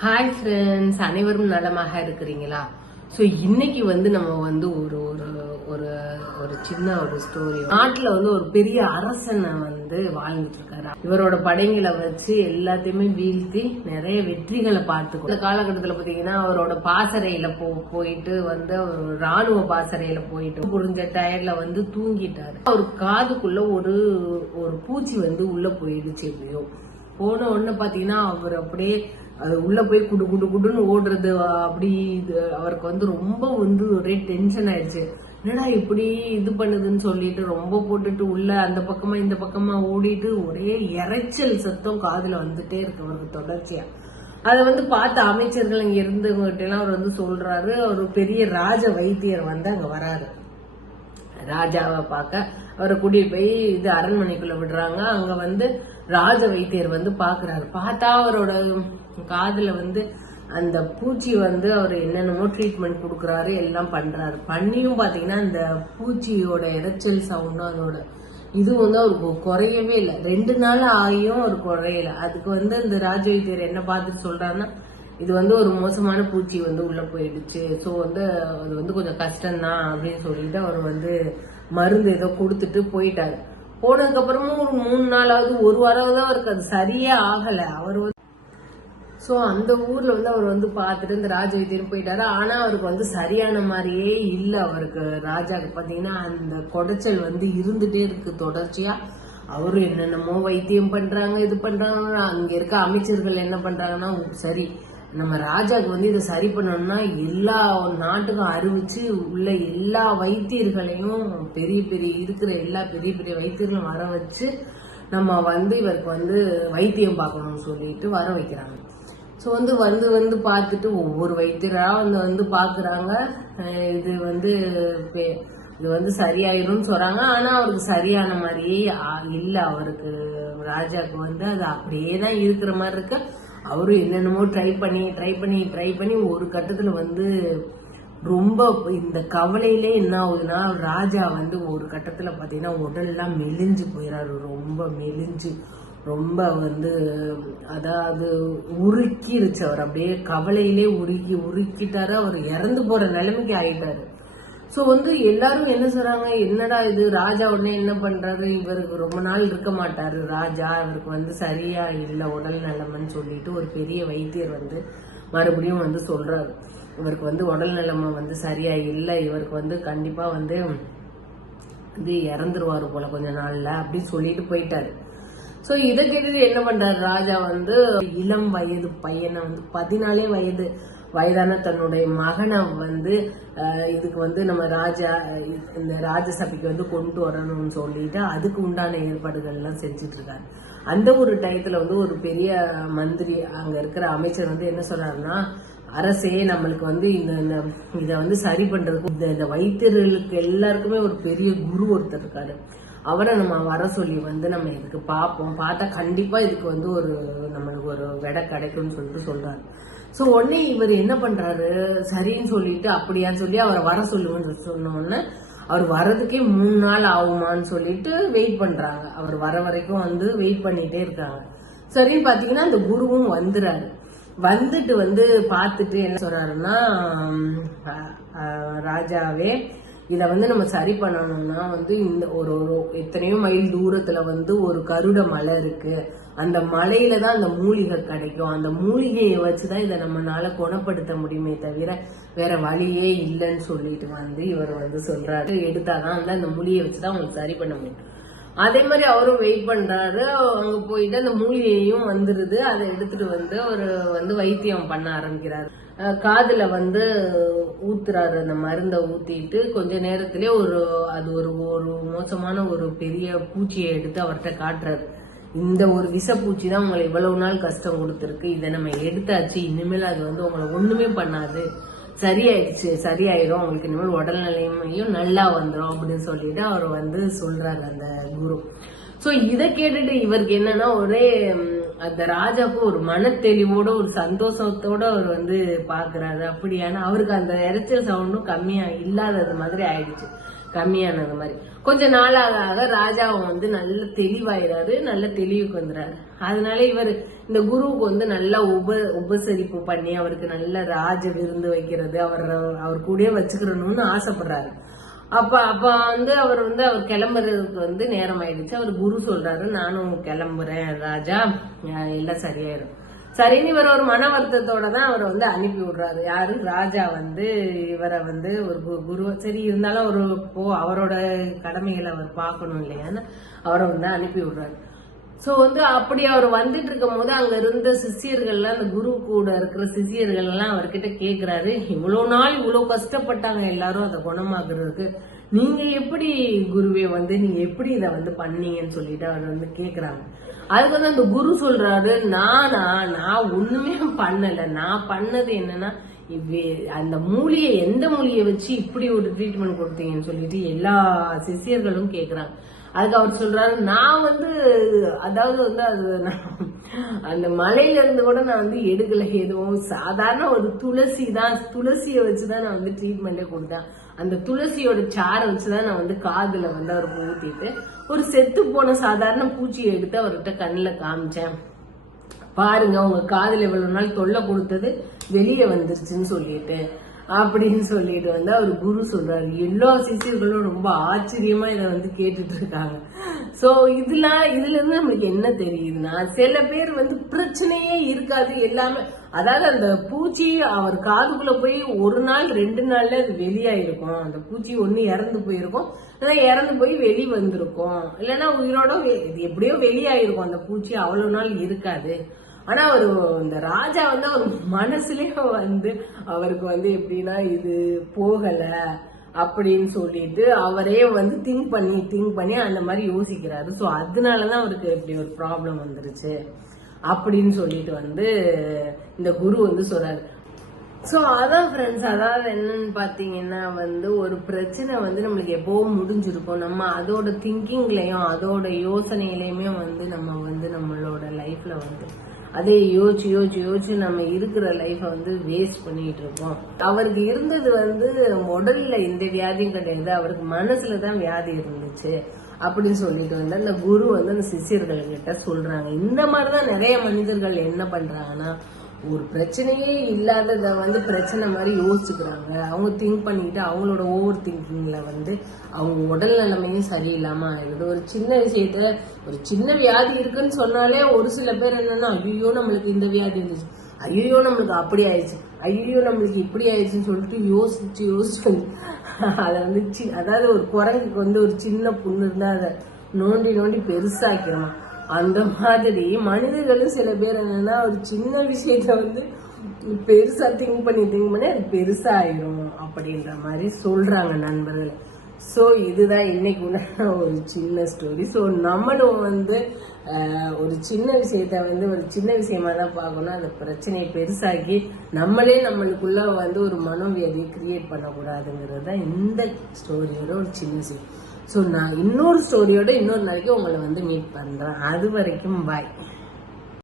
Hi friends அனைவரும் நலமாக இருக்கிறீங்களா? ஸோ இன்னைக்கு வந்து நம்ம வந்து ஒரு ஒரு ஒரு ஒரு சின்ன ஒரு ஸ்டோரி நாட்டுல வந்து ஒரு பெரிய அரசனை வந்து வாழ்ந்துட்டு இருக்காரு. இவரோட படைங்களை வச்சு எல்லாத்தையுமே வீழ்த்தி நிறைய வெற்றிகளை பார்த்து இந்த காலகட்டத்தில் பார்த்தீங்கன்னா அவரோட பாசறையில போ போயிட்டு வந்து ராணுவ பாசறையில போயிட்டு புரிஞ்ச டயர்ல வந்து தூங்கிட்டாரு. அவர் காதுக்குள்ள ஒரு ஒரு பூச்சி வந்து உள்ள போயிடுச்சு எப்படியோ. போன உடனே பாத்தீங்கன்னா அவர் அப்படியே அது உள்ள போய் குடு குடு குடுன்னு ஓடுறது அப்படி இது அவருக்கு வந்து ரொம்ப வந்து ஒரே டென்ஷன் ஆயிடுச்சு. என்னடா இப்படி இது பண்ணுதுன்னு சொல்லிட்டு ரொம்ப போட்டுட்டு உள்ள அந்த பக்கமா இந்த பக்கமா ஓடிட்டு ஒரே இரைச்சல் சத்தம் காதுல வந்துட்டே இருக்கு அவருக்கு தொடர்ச்சியா. அதை வந்து பார்த்த அமைச்சர்கள் இங்க இருந்தவங்ககிட்ட எல்லாம் அவர் வந்து சொல்றாரு. ஒரு பெரிய ராஜ வைத்தியர் வந்து அங்க வராரு. ராஜாவை பார்க்க அவரை கூட்டிட்டு போய் இது அரண்மனைக்குள்ள விடுறாங்க. அங்க வந்து ராஜ வைத்தியர் வந்து பாக்குறாரு பார்த்தா அவரோட காதில் வந்து அந்த பூச்சி வந்து அவர் என்னென்னமோ ட்ரீட்மெண்ட் கொடுக்குறாரு எல்லாம் பண்ணுறாரு பண்ணியும் பார்த்தீங்கன்னா அந்த பூச்சியோட இறைச்சல் சவுண்டும் அதோட இது வந்து அவருக்கு குறையவே இல்லை. ரெண்டு நாள் ஆகியும் அவர் குறையல. அதுக்கு வந்து இந்த ராஜ வைத்தியர் என்ன பார்த்துட்டு சொல்கிறாருன்னா இது வந்து ஒரு மோசமான பூச்சி வந்து உள்ளே போயிடுச்சு. ஸோ வந்து அது வந்து கொஞ்சம் கஷ்டம்தான் அப்படின்னு சொல்லிட்டு அவர் வந்து மருந்து ஏதோ கொடுத்துட்டு போயிட்டாரு. போனதுக்கப்புறமும் ஒரு மூணு நாளாவது ஒரு வாராவது அவருக்கு அது சரியே ஆகலை. அவர் வந்து ஸோ அந்த ஊரில் வந்து அவர் வந்து பார்த்துட்டு இந்த ராஜ வைத்தியம் போயிட்டாரு. ஆனால் அவருக்கு வந்து சரியான மாதிரியே இல்லை அவருக்கு. ராஜாவுக்கு பார்த்தீங்கன்னா அந்த குடைச்சல் வந்து இருந்துட்டே இருக்கு தொடர்ச்சியாக அவரு என்னென்னமோ வைத்தியம் பண்ணுறாங்க இது பண்ணுறாங்க அங்கே இருக்க அமைச்சர்கள் என்ன பண்ணுறாங்கன்னா சரி நம்ம ராஜாவுக்கு வந்து இதை சரி பண்ணணும்னா எல்லா நாட்டுக்கும் அறிவிச்சு உள்ள எல்லா வைத்தியர்களையும் பெரிய பெரிய இருக்கிற எல்லா பெரிய பெரிய வைத்தியர்களும் வர வச்சு நம்ம வந்து இவருக்கு வந்து வைத்தியம் பார்க்கணும்னு சொல்லிட்டு வர வைக்கிறாங்க. ஸோ வந்து வந்து வந்து பார்த்துட்டு ஒவ்வொரு வைத்தியராக வந்து வந்து பார்க்குறாங்க. இது வந்து இது வந்து சரியாயிரும்னு சொல்கிறாங்க ஆனால் அவருக்கு சரியான மாதிரியே இல்லை. அவருக்கு ராஜாவுக்கு வந்து அது அப்படியே தான் இருக்கிற மாதிரி இருக்கு. அவரும் என்னென்னமோ ட்ரை பண்ணி ட்ரை பண்ணி ட்ரை பண்ணி ஒரு கட்டத்தில் வந்து ரொம்ப இந்த கவலையிலே என்ன ஆகுதுன்னா ராஜா வந்து ஒரு கட்டத்தில் பார்த்தீங்கன்னா உடல்லாம் மெலிஞ்சு போயிடறாரு ரொம்ப மெலிஞ்சு. ரொம்ப வந்து அதாவது உருக்கிருச்சு அவர். அப்படியே கவலையிலே உருக்கி உருக்கிட்டாரு. அவர் இறந்து போகிற நிலைமைக்கு ஆகிட்டாரு ஸோ வந்து எல்லாரும் என்ன சொல்கிறாங்க என்னடா இது? ராஜா உடனே என்ன பண்ணுறாரு இவருக்கு ரொம்ப நாள் இருக்க மாட்டார். ராஜா இவருக்கு வந்து சரியா இல்லை உடல் நலமன்னு சொல்லிட்டு ஒரு பெரிய வைத்தியர் வந்து மறுபடியும் வந்து சொல்கிறாரு இவருக்கு வந்து உடல் நிலைமை வந்து சரியா இல்லை. இவருக்கு வந்து கண்டிப்பாக வந்து இது இறந்துருவாரு போல கொஞ்ச நாளில் அப்படின்னு சொல்லிட்டு போயிட்டாரு. ஸோ இதை கேட்டுட்டு என்ன பண்றாரு? ராஜா வந்து இளம் வயது பையனை வந்து பதினாலே வயது வயதான தன்னுடைய மகனை வந்து இதுக்கு வந்து நம்ம ராஜா இந்த ராஜசபைக்கு வந்து கொண்டு வரணும்னு சொல்லிட்டு அதுக்கு உண்டான ஏற்பாடுகள்லாம் செஞ்சுட்டு இருக்காரு அந்த ஒரு டயத்தில் வந்து ஒரு பெரிய மந்திரி அங்கே இருக்கிற அமைச்சர் வந்து என்ன சொல்றாருன்னா அரசே நம்மளுக்கு வந்து இந்த இந்த இதை வந்து சரி பண்ணுறதுக்கு இந்த இந்த வைத்தியர்களுக்கு எல்லாருக்குமே ஒரு பெரிய குரு ஒருத்தர் இருக்காரு. அவரை நம்ம வர சொல்லி வந்து நம்ம இதுக்கு பார்ப்போம். பார்த்தா கண்டிப்பா இதுக்கு வந்து ஒரு நம்மளுக்கு ஒரு விடை கிடைக்கும்னு சொல்லிட்டு சொல்றாரு. ஸோ உடனே இவர் என்ன பண்றாரு? சரின்னு சொல்லிட்டு அப்படியான்னு சொல்லி அவரை வர சொல்லுவோம்னு சொன்னோடனே அவர் வர்றதுக்கே மூணு நாள் ஆகுமான்னு சொல்லிட்டு வெயிட் பண்றாங்க. அவர் வர வரைக்கும் வந்து வெயிட் பண்ணிட்டே இருக்காங்க. சரின்னு பாத்தீங்கன்னா அந்த குருவும் வந்துறாரு. வந்துட்டு வந்து பார்த்துட்டு என்ன சொல்றாருன்னா ராஜாவே இதை வந்து நம்ம சரி பண்ணணும்னா வந்து இந்த ஒரு ஒரு எத்தனையோ மைல் தூரத்துல வந்து ஒரு கருட மலை இருக்கு. அந்த மலையில தான் அந்த மூலிகை கிடைக்கும். அந்த மூலிகையை வச்சுதான் இதை நம்மளால குணப்படுத்த முடியுமே தவிர வேற வழியே இல்லைன்னு சொல்லிட்டு வந்து இவர் வந்து சொல்றாரு. எடுத்தாதான் வந்து அந்த மூலிகையை வச்சுதான் உங்களுக்கு சரி பண்ண முடியும். அதே மாதிரி அவரும் வெயிட் பண்றாரு. அங்க போயிட்டு அந்த மூலிகையும் வந்துருது. அதை எடுத்துட்டு வந்து அவர் வந்து வைத்தியம் பண்ண ஆரம்பிக்கிறாரு. காதுல வந்து ஊத்துறாரு. அந்த மருந்தை ஊத்திட்டு கொஞ்ச நேரத்திலே ஒரு அது ஒரு ஒரு மோசமான ஒரு பெரிய பூச்சியை எடுத்து அவர்கிட்ட காட்டுறாரு. இந்த ஒரு விஷப்பூச்சி தான் உங்களை இவ்வளவு நாள் கஷ்டம் கொடுத்துருக்கு. இதை நம்ம எடுத்தாச்சு. இனிமேல் அது வந்து உங்களை ஒண்ணுமே பண்ணாது. சரியாயிடுச்சு சரியாயிரும் உங்களுக்கு இனிமேல் உடல்நிலையமையும் நல்லா வந்துடும் அப்படின்னு சொல்லிட்டு அவர் வந்து சொல்றாரு அந்த குரு. சோ இதை கேட்டுட்டு இவருக்கு என்னன்னா ஒரே அந்த ராஜாவுக்கு ஒரு மனத்தெளிவோட ஒரு சந்தோஷத்தோட அவர் வந்து பாக்குறாரு அப்படியான அவருக்கு அந்த இறைச்சல் சவுண்டும் கம்மியா இல்லாதது மாதிரி ஆயிடுச்சு. கம்மியானது மாதிரி. கொஞ்ச நாளாக ஆக ராஜாவும் வந்து நல்ல தெளிவாயிறாரு நல்ல தெளிவுக்கு வந்துறாரு. அதனால இவர் இந்த குருவுக்கு வந்து நல்லா உப உபசரிப்பு பண்ணி அவருக்கு நல்ல ராஜ விருந்து வைக்கிறது அவர் அவர் கூடயே வச்சுக்கிறணும்னு ஆசைப்படுறாரு. அப்ப அப்ப வந்து அவர் வந்து அவர் கிளம்புறதுக்கு வந்து நேரம் ஆயிடுச்சு. அவர் குரு சொல்றாரு நானும் கிளம்புறேன் ராஜா. எல்லாம் சரியாயிடும் சரின்னு இவர் ஒரு மன வருத்தத்தோட தான் அவரை வந்து அனுப்பி விடுறாரு. யாரு? ராஜா வந்து இவரை வந்து ஒரு குரு சரி இருந்தாலும் ஒரு போ அவரோட கடமைகளை அவர் பார்க்கணும் இல்லையான்னு அவரை வந்து அனுப்பி விடுறாரு. ஸோ வந்து அப்படி அவர் வந்துட்டு இருக்கும் போது அங்க இருந்த சிஷியர்கள்லாம் அந்த குரு கூட இருக்கிற சிஷியர்கள் எல்லாம் அவர்கிட்ட கேக்குறாரு இவ்வளோ நாள் இவ்வளோ கஷ்டப்பட்டாங்க எல்லாரும் அதை குணமாக்குறதுக்கு. நீங்க எப்படி குருவே வந்து நீங்க எப்படி இதை வந்து பண்ணீங்கன்னு சொல்லிட்டு அவர் வந்து கேக்குறாங்க. அதுக்கு வந்து அந்த குரு சொல்றாரு நானா நான் ஒண்ணுமே பண்ணல. நான் பண்ணது என்னன்னா இவ்வே- அந்த மூலியை எந்த மூலியை வச்சு இப்படி ஒரு ட்ரீட்மெண்ட் கொடுத்தீங்கன்னு சொல்லிட்டு எல்லா சிஷியர்களும் கேக்குறாங்க. அதுக்கு அவர் சொல்றாரு நான் வந்து அதாவது வந்து அது அந்த மலையில இருந்து கூட நான் வந்து எடுக்கல எதுவும். சாதாரண ஒரு துளசி தான் துளசியை வச்சுதான் நான் வந்து ட்ரீட்மெண்ட்டே கொடுத்தேன். அந்த துளசியோட சாரை வச்சுதான் நான் வந்து காதுல வந்து அவர் ஊத்திட்டு ஒரு செத்து போன சாதாரண பூச்சியை எடுத்து அவர்கிட்ட கண்ணில் காமிச்சேன். பாருங்க உங்க காதுல இவ்வளவு நாள் தொல்லை கொடுத்தது வெளியே வந்துருச்சுன்னு சொல்லிட்டு. அப்படின்னு சொல்லிட்டு வந்து அவர் குரு சொல்றாரு. எல்லா சிஷியர்களும் ரொம்ப ஆச்சரியமா இதை வந்து கேட்டுட்டு இருக்காங்க சோ இதுல இதுல இருந்து நம்மளுக்கு என்ன தெரியுதுன்னா சில பேர் வந்து பிரச்சனையே இருக்காது எல்லாமே. அதாவது அந்த பூச்சி அவர் காதுக்குள்ள போய் ஒரு நாள் ரெண்டு நாள்ல அது வெளியாயிருக்கும். அந்த பூச்சி ஒண்ணு இறந்து போயிருக்கும். இல்லைன்னா இறந்து போய் வெளி வந்திருக்கும் இல்லைன்னா உயிரோட இது எப்படியோ வெளியாயிருக்கும். அந்த பூச்சி அவ்வளவு நாள் இருக்காது. ஆனா ஒரு இந்த ராஜா வந்து அவர் மனசுலயே வந்து அவருக்கு வந்து எப்படின்னா இது போகல அப்படின்னு சொல்லிட்டு அவரே வந்து திங்க் பண்ணி திங்க் பண்ணி அந்த மாதிரி யோசிக்கிறாரு. ஸோ அதனாலதான் அவருக்கு இப்படி ஒரு ப்ராப்ளம் வந்துருச்சு அப்படின்னு சொல்லிட்டு வந்து இந்த குரு வந்து சொல்றாரு. ஸோ அதான் ஃப்ரெண்ட்ஸ் அதாவது என்னன்னு பார்த்தீங்கன்னா வந்து ஒரு பிரச்சனை வந்து நம்மளுக்கு எப்போவும் முடிஞ்சிருக்கும். நம்ம அதோட திங்கிங்லையும் அதோட யோசனையிலையுமே வந்து நம்ம வந்து நம்மளோட லைஃப்ல வந்து அதே யோசிச்சு யோசிச்சு யோசிச்சு நம்ம இருக்கிற லைஃபை வந்து வேஸ்ட் பண்ணிட்டு இருக்கோம். அவருக்கு இருந்தது வந்து உடல்ல எந்த வியாதியும் கிடையாது. அவருக்கு மனசுல தான் வியாதி இருந்துச்சு அப்படின்னு சொல்லிட்டு வந்து அந்த குரு வந்து அந்த சிஷியர்கள் கிட்ட சொல்றாங்க. இந்த மாதிரிதான் நிறைய மனிதர்கள் என்ன பண்றாங்கன்னா ஒரு பிரச்சனையே இல்லாதத வந்து பிரச்சனை மாதிரி யோசிச்சுக்கிறாங்க. அவங்க திங்க் பண்ணிட்டு அவங்களோட ஓவர் திங்கிங்ல வந்து அவங்க உடல் நிலைமையும் சரியில்லாம ஆயிடுது. ஒரு சின்ன விஷயத்த ஒரு சின்ன வியாதி இருக்குன்னு சொன்னாலே ஒரு சில பேர் என்னன்னா ஐயோ நம்மளுக்கு இந்த வியாதி இருந்துச்சு ஐயோ நம்மளுக்கு அப்படி ஆயிடுச்சு. ஐயோ நம்மளுக்கு இப்படி ஆயிடுச்சுன்னு சொல்லிட்டு யோசிச்சு யோசிச்சு. அதை வந்து சி- அதாவது ஒரு குரங்குக்கு வந்து ஒரு சின்ன புண்ணு இருந்தால் அதை நோண்டி நோண்டி பெருசாக்கிறோம் அந்த மாதிரி மனிதர்களும் சில பேர் என்னன்னா ஒரு சின்ன விஷயத்த வந்து பெருசா திங்க் பண்ணி திங்க் பண்ணி அது பெருசா ஆயிரும் அப்படின்ற மாதிரி சொல்றாங்க நண்பர்கள். ஸோ இதுதான் இன்னைக்கு உண்டான ஒரு சின்ன ஸ்டோரி ஸோ நம்மளும் வந்து ஒரு சின்ன விஷயத்த வந்து ஒரு சின்ன விஷயமா தான் பார்க்கணும். அந்த பிரச்சனையை பெருசாக்கி நம்மளே நம்மளுக்குள்ள வந்து ஒரு மனோவியாதியை கிரியேட் பண்ணக்கூடாதுங்கிறது தான் இந்த ஸ்டோரியோட ஒரு சின்ன விஷயம். ஸோ நான் இன்னொரு ஸ்டோரியோட இன்னொரு நாளைக்கு உங்களை வந்து மீட் பண்ணுறேன் அது வரைக்கும் பாய்